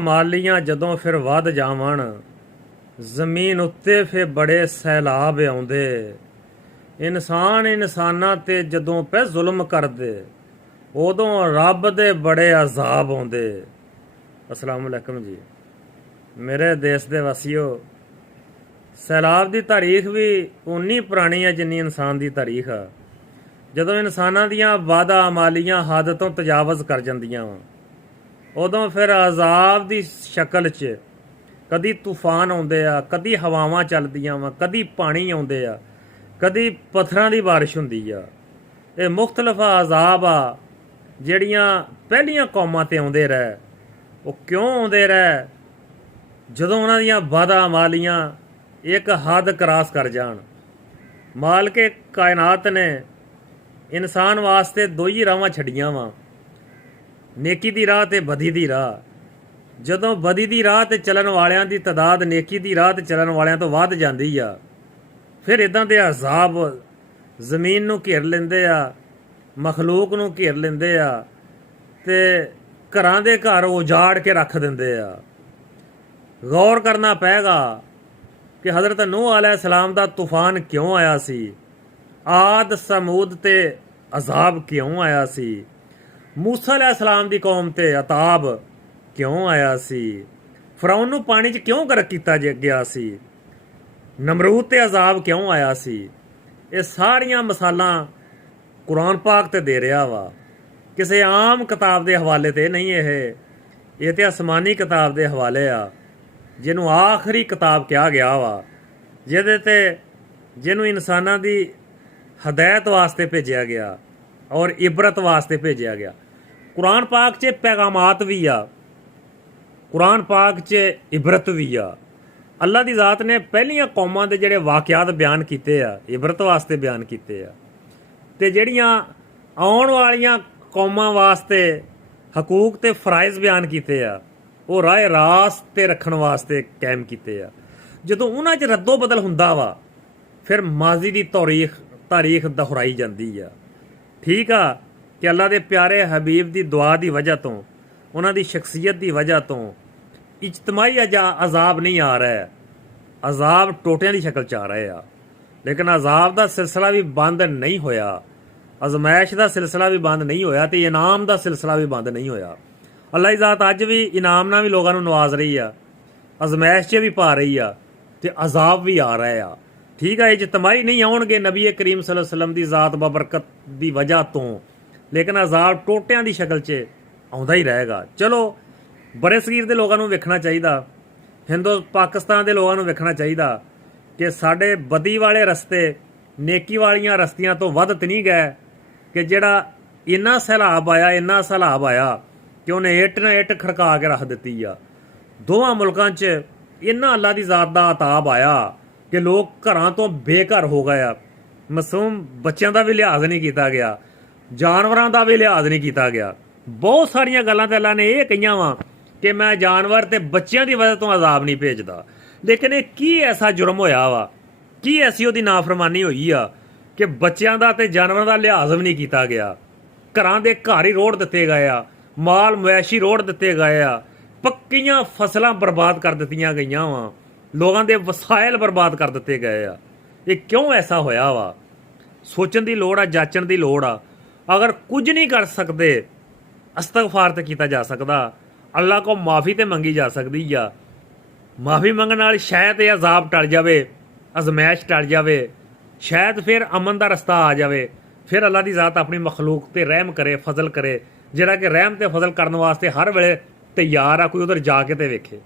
ਮਾਲੀਆਂ ਜਦੋਂ ਫਿਰ ਵੱਧ ਜਾਵਣ, ਜ਼ਮੀਨ ਉੱਤੇ ਫਿਰ ਬੜੇ ਸੈਲਾਬ ਆਉਂਦੇ। ਇਨਸਾਨ ਇਨਸਾਨਾਂ ਤੇ ਜਦੋਂ ਪੈ ਜ਼ੁਲਮ ਕਰਦੇ, ਉਦੋਂ ਰੱਬ ਦੇ ਬੜੇ ਅਜ਼ਾਬ ਆਉਂਦੇ। ਅਸਲਾਮ ਅਲੈਕਮ ਜੀ। ਮੇਰੇ ਦੇਸ਼ ਦੇ ਵਾਸੀਓ, ਸੈਲਾਬ ਦੀ ਤਾਰੀਖ ਵੀ ਉਨੀ ਪੁਰਾਣੀ ਹੈ ਜਿੰਨੀ ਇਨਸਾਨ ਦੀ ਤਾਰੀਖ ਆ। ਜਦੋਂ ਇਨਸਾਨਾਂ ਦੀਆਂ ਵਾਦਾ ਮਾਲੀਆਂ ਹੱਦ ਤੋਂ ਤਜਾਵਜ਼ ਕਰ ਜਾਂਦੀਆਂ ਵਾ, ਉਦੋਂ ਫਿਰ ਅਜ਼ਾਬ ਦੀ ਸ਼ਕਲ 'ਚ ਕਦੀ ਤੂਫਾਨ ਆਉਂਦੇ ਆ, ਕਦੀ ਹਵਾਵਾਂ ਚੱਲਦੀਆਂ ਵਾ, ਕਦੀ ਪਾਣੀ ਆਉਂਦੇ ਆ, ਕਦੀ ਪੱਥਰਾਂ ਦੀ ਬਾਰਿਸ਼ ਹੁੰਦੀ ਆ। ਇਹ ਮੁਖਤਲਿਫ ਅਜ਼ਾਬ ਆ ਜਿਹੜੀਆਂ ਪਹਿਲੀਆਂ ਕੌਮਾਂ 'ਤੇ ਆਉਂਦੇ ਰਹੇ। ਉਹ ਕਿਉਂ ਆਉਂਦੇ ਰਹੇ? ਜਦੋਂ ਉਹਨਾਂ ਦੀਆਂ ਵਾਦਾ ਮਾਲੀਆਂ ਇੱਕ ਹੱਦ ਕਰਾਸ ਕਰ ਜਾਣ। ਮਾਲਕੇ ਕਾਇਨਾਤ ਨੇ ਇਨਸਾਨ ਵਾਸਤੇ ਦੋ ਹੀ ਰਾਹਾਂ ਛੱਡੀਆਂ ਵਾ, ਨੇਕੀ ਦੀ ਰਾਹ ਤੇ ਬਦੀ ਦੀ ਰਾਹ। ਜਦੋਂ ਬਦੀ ਦੀ ਰਾਹ ਤੇ ਚੱਲਣ ਵਾਲਿਆਂ ਦੀ ਤਾਦਾਦ ਨੇਕੀ ਦੀ ਰਾਹ ਤੇ ਚੱਲਣ ਵਾਲਿਆਂ ਤੋਂ ਵੱਧ ਜਾਂਦੀ ਆ, ਫਿਰ ਇਦਾਂ ਦੇ ਅਜ਼ਾਬ ਜ਼ਮੀਨ ਨੂੰ ਘੇਰ ਲੈਂਦੇ ਆ, ਮਖਲੂਕ ਨੂੰ ਘੇਰ ਲੈਂਦੇ ਆ ਤੇ ਘਰਾਂ ਦੇ ਘਰ ਉਜਾੜ ਕੇ ਰੱਖ ਦਿੰਦੇ ਆ। ਗੌਰ ਕਰਨਾ ਪਏਗਾ ਕਿ ਹਜ਼ਰਤ ਨੂਹ अलैहिस्सलाम ਦਾ ਤੂਫਾਨ ਕਿਉਂ ਆਇਆ ਸੀ, ਆਦ ਸਮੂਦ ਤੇ ਅਜ਼ਾਬ ਕਿਉਂ ਆਇਆ ਸੀ, मूसा अलैहिस्सलाम ਦੀ ਕੌਮ ਤੇ ਅਤਾਬ ਕਿਉਂ ਆਇਆ ਸੀ, ਫਰਾਉਨ ਨੂੰ ਪਾਣੀ 'ਚ ਕਿਉਂ ਗਰਕ ਕੀਤਾ ਗਿਆ ਸੀ, ਨਮਰੂਦ ਤੇ ਅਜ਼ਾਬ ਕਿਉਂ ਆਇਆ ਸੀ। ਇਹ ਸਾਰੀਆਂ ਮਿਸਾਲਾਂ ਕੁਰਾਨ ਪਾਕ ਤੇ ਦੇ ਰਿਹਾ ਵਾ, ਕਿਸੇ ਆਮ ਕਿਤਾਬ ਦੇ ਹਵਾਲੇ ਤੇ ਨਹੀਂ। ਇਹ ਤੇ ਅਸਮਾਨੀ ਕਿਤਾਬ ਦੇ ਹਵਾਲੇ ਆ, ਜਿਹਨੂੰ ਆਖਰੀ ਕਿਤਾਬ ਕਿਹਾ ਗਿਆ ਵਾ, ਜਿਹਨੂੰ ਇਨਸਾਨਾਂ ਦੀ ਹਦਾਇਤ ਵਾਸਤੇ ਭੇਜਿਆ ਗਿਆ ਔਰ ਇਬਰਤ ਵਾਸਤੇ ਭੇਜਿਆ ਗਿਆ। ਕੁਰਾਨ ਪਾਕ 'ਚ ਪੈਗਾਮਾਤ ਵੀ ਆ, ਕੁਰਾਨ ਪਾਕ 'ਚ ਇਬਰਤ ਵੀ ਆ। ਅੱਲਾ ਦੀ ਜ਼ਾਤ ਨੇ ਪਹਿਲੀਆਂ ਕੌਮਾਂ ਦੇ ਜਿਹੜੇ ਵਾਕਿਆਤ ਬਿਆਨ ਕੀਤੇ ਆ, ਇਬਰਤ ਵਾਸਤੇ ਬਿਆਨ ਕੀਤੇ ਆ, ਤੇ ਜਿਹੜੀਆਂ ਆਉਣ ਵਾਲੀਆਂ ਕੌਮਾਂ ਵਾਸਤੇ ਹਕੂਕ ਤੇ ਫਰਾਇਜ਼ ਬਿਆਨ ਕੀਤੇ ਆ, ਉਹ ਰਾਹ ਰਾਸਤ ਤੇ ਰੱਖਣ ਵਾਸਤੇ ਕਾਇਮ ਕੀਤੇ ਆ। ਜਦੋਂ ਉਹਨਾਂ 'ਚ ਰੱਦੋ ਬਦਲ ਹੁੰਦਾ ਵਾ, ਫਿਰ ਮਾਜ਼ੀ ਦੀ ਤਾਰੀਖ ਦੁਹਰਾਈ ਜਾਂਦੀ ਆ। ਠੀਕ ਆ ਕਿ ਅੱਲਾ ਦੇ ਪਿਆਰੇ ਹਬੀਬ ਦੀ ਦੁਆ ਦੀ ਵਜ੍ਹਾ ਤੋਂ, ਉਹਨਾਂ ਦੀ ਸ਼ਖਸੀਅਤ ਦੀ ਵਜ੍ਹਾ ਤੋਂ ਇਜਤਮਾਈ ਅਜ਼ਾਬ ਨਹੀਂ ਆ ਰਿਹਾ, ਅਜ਼ਾਬ ਟੋਟਿਆਂ ਦੀ ਸ਼ਕਲ 'ਚ ਆ ਰਹੇ ਆ। ਲੇਕਿਨ ਅਜ਼ਾਬ ਦਾ ਸਿਲਸਿਲਾ ਵੀ ਬੰਦ ਨਹੀਂ ਹੋਇਆ, ਅਜ਼ਮੈਸ਼ ਦਾ ਸਿਲਸਿਲਾ ਵੀ ਬੰਦ ਨਹੀਂ ਹੋਇਆ, ਤੇ ਇਨਾਮ ਦਾ ਸਿਲਸਿਲਾ ਵੀ ਬੰਦ ਨਹੀਂ ਹੋਇਆ। ਅੱਲਾ ਦੀ ਜ਼ਾਤ ਅੱਜ ਵੀ ਇਨਾਮ ਨਾਲ ਵੀ ਲੋਕਾਂ ਨੂੰ ਨਵਾਜ਼ ਰਹੀ ਆ, ਅਜ਼ਮੈਸ਼ 'ਚ ਵੀ ਪਾ ਰਹੀ ਆ, ਤੇ ਅਜ਼ਾਬ ਵੀ ਆ ਰਹੇ ਆ। ਠੀਕ ਆ, ਇਜਤਮਾਈ ਨਹੀਂ ਆਉਣਗੇ ਨਬੀ ਕਰੀਮ ਸੱਲੱਲਾਹੁ ਅਲੈहि ਵਸੱਲਮ ਦੀ ਜ਼ਾਤ ਬਬਰਕਤ ਦੀ ਵਜ੍ਹਾ ਤੋਂ, ਲੇਕਿਨ ਅਜ਼ਾਬ ਟੋਟਿਆਂ ਦੀ ਸ਼ਕਲ 'ਚ ਆਉਂਦਾ ਹੀ ਰਹੇਗਾ। ਚਲੋ, ਬੜੇ ਸਗੀਰ ਦੇ ਲੋਕਾਂ ਨੂੰ ਵੇਖਣਾ ਚਾਹੀਦਾ, ਪਾਕਿਸਤਾਨ ਦੇ ਲੋਕਾਂ ਨੂੰ ਵੇਖਣਾ ਚਾਹੀਦਾ ਕਿ ਸਾਡੇ ਬਦੀ ਵਾਲੇ ਰਸਤੇ ਨੇਕੀ ਵਾਲੀਆਂ ਰਸਤੀਆਂ ਤੋਂ ਵੱਧ ਤੇ ਨਹੀਂ ਗਏ, ਕਿ ਜਿਹੜਾ ਇੰਨਾ ਸੈਲਾਬ ਆਇਆ ਕਿ ਉਹਨੇ ਇੱਟ ਨਾ ਇੱਟ ਖੜਕਾ ਕੇ ਰੱਖ ਦਿੱਤੀ ਆ। ਦੋਵਾਂ ਮੁਲਕਾਂ 'ਚ ਇੰਨਾ ਅੱਲਾ ਦੀ ਜ਼ਾਤ ਦਾ ਅਤਾਬ ਆਇਆ ਕਿ ਲੋਕ ਘਰਾਂ ਤੋਂ ਬੇਘਰ ਹੋ ਗਏ ਆ। ਮਾਸੂਮ ਬੱਚਿਆਂ ਦਾ ਵੀ ਲਿਹਾਜ਼ ਨਹੀਂ ਕੀਤਾ ਗਿਆ, ਜਾਨਵਰਾਂ ਦਾ ਵੀ ਲਿਹਾਜ਼ ਨਹੀਂ ਕੀਤਾ ਗਿਆ। ਬਹੁਤ ਸਾਰੀਆਂ ਗੱਲਾਂ ਤੇ ਅੱਲਾ ਨੇ ਇਹ ਕਹੀਆਂ ਵਾ ਕਿ ਮੈਂ ਜਾਨਵਰ ਤੇ ਬੱਚਿਆਂ ਦੀ ਵਜ੍ਹਾ ਤੋਂ ਅਜ਼ਾਬ ਨਹੀਂ ਭੇਜਦਾ। ਲੇਕਿਨ ਇਹ ਕੀ ਐਸਾ ਜੁਰਮ ਹੋਇਆ ਵਾ, ਕੀ ਐਸੀ ਉਹਦੀ ਨਾਫਰਮਾਨੀ ਹੋਈ ਆ ਕਿ ਬੱਚਿਆਂ ਦਾ ਤੇ ਜਾਨਵਰਾਂ ਦਾ ਲਿਹਾਜ਼ ਵੀ ਨਹੀਂ ਕੀਤਾ ਗਿਆ। ਘਰਾਂ ਦੇ ਘਰ ਹੀ ਰੋੜ ਦਿੱਤੇ ਗਏ ਆ, ਮਾਲ ਮਵੈਸ਼ੀ ਰੋੜ ਦਿੱਤੇ ਗਏ ਆ, ਪੱਕੀਆਂ ਫਸਲਾਂ ਬਰਬਾਦ ਕਰ ਦਿੱਤੀਆਂ ਗਈਆਂ ਵਾ, ਲੋਕਾਂ ਦੇ ਵਸਾਇਲ ਬਰਬਾਦ ਕਰ ਦਿੱਤੇ ਗਏ ਆ। ਇਹ ਕਿਉਂ ਐਸਾ ਹੋਇਆ ਵਾ? ਸੋਚਣ ਦੀ ਲੋੜ ਆ, ਜਾਚਣ ਦੀ ਲੋੜ ਆ। ਅਗਰ ਕੁਝ ਨਹੀਂ ਕਰ ਸਕਦੇ, ਅਸਤਗਫਾਰ ਤੇ ਕੀਤਾ ਜਾ ਸਕਦਾ, ਅੱਲਾ ਕੋ ਮਾਫੀ ਤੇ ਮੰਗੀ ਜਾ ਸਕਦੀ ਆ। ਮਾਫੀ ਮੰਗਣ ਨਾਲ ਸ਼ਾਇਦ ਇਹ ਅਜ਼ਾਬ ਟਲ ਜਾਵੇ, ਅਜ਼ਮੈਸ਼ ਟਲ ਜਾਵੇ, ਸ਼ਾਇਦ ਫਿਰ ਅਮਨ ਦਾ ਰਸਤਾ ਆ ਜਾਵੇ, ਫਿਰ ਅੱਲਾ ਦੀ ਜ਼ਾਤ ਆਪਣੀ ਮਖਲੂਕ ਤੇ ਰਹਿਮ ਕਰੇ, ਫਜ਼ਲ ਕਰੇ, ਜਿਹੜਾ ਕਿ ਰਹਿਮ ਤੇ ਫਜ਼ਲ ਕਰਨ ਵਾਸਤੇ ਹਰ ਵੇਲੇ ਤਿਆਰ ਆ। ਕੋਈ ਉਧਰ ਜਾ ਕੇ ਤੇ ਵੇਖੇ।